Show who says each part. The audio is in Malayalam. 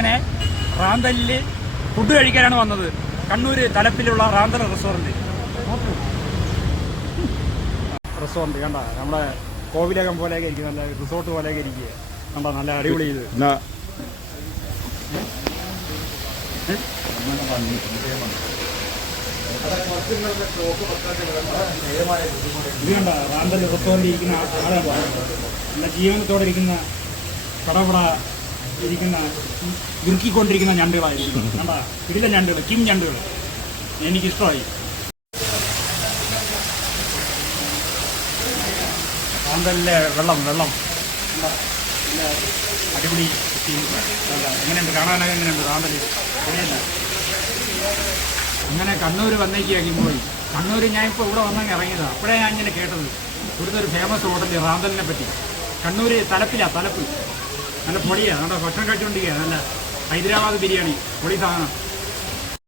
Speaker 1: അങ്ങനെ റാന്തലിൽ ഫുഡ് കഴിക്കാനാണ് വന്നത്. കണ്ണൂര് തലപ്പിലുള്ള റാന്തൽ റെസ്റ്റോറന്റ് റെസ്റ്റോറന്റ് കണ്ട? നമ്മുടെ കോവിലകം പോലെയൊക്കെ ഇരിക്കും. നല്ല റിസോർട്ട് പോലെയൊക്കെ ഇരിക്കുക കണ്ട? നല്ല അടിപൊളി ഇത്.
Speaker 2: എന്നാ?
Speaker 1: ഇത് കണ്ട? റാന്തൽ റെസ്റ്റോറന്റ് ഇരിക്കുന്ന ആളാണ് നല്ല ജീവനത്തോടെ ഇരിക്കുന്ന കടപട ഇരിക്കുന്ന ഇറുക്കിക്കൊണ്ടിരിക്കുന്ന ഞണ്ടുകളായിരിക്കും. കണ്ടാ? ഇതിലെ ഞണ്ടുകൾ കിം ഞണ്ടുകൾ. എനിക്കിഷ്ടമായി. റാന്തലിലെ വെള്ളം വെള്ളം. അടിപൊളി എങ്ങനെയുണ്ട്? കാണാനൊക്കെ എങ്ങനെയുണ്ട്? താന്തൽ ശരിയല്ല? അങ്ങനെ കണ്ണൂർ വന്നേക്കാക്കി പോയി. കണ്ണൂർ ഞാൻ ഇപ്പോൾ ഇവിടെ വന്നങ്ങ് ഇറങ്ങിയതാണ് അപ്പോഴേ ഞാൻ ഇങ്ങനെ കേട്ടത്. ഇവിടുത്തെ ഒരു ഫേമസ് ഹോട്ടൽ റാന്തലിനെ പറ്റി. കണ്ണൂർ തലപ്പിലാണ് തലപ്പ്. നല്ല പൊടിയാണ് നമ്മുടെ ഭക്ഷണം കഴിച്ചുകൊണ്ടിരിക്കുക നല്ല ഹൈദരാബാദ് ബിരിയാണി. പൊടി സാധനം.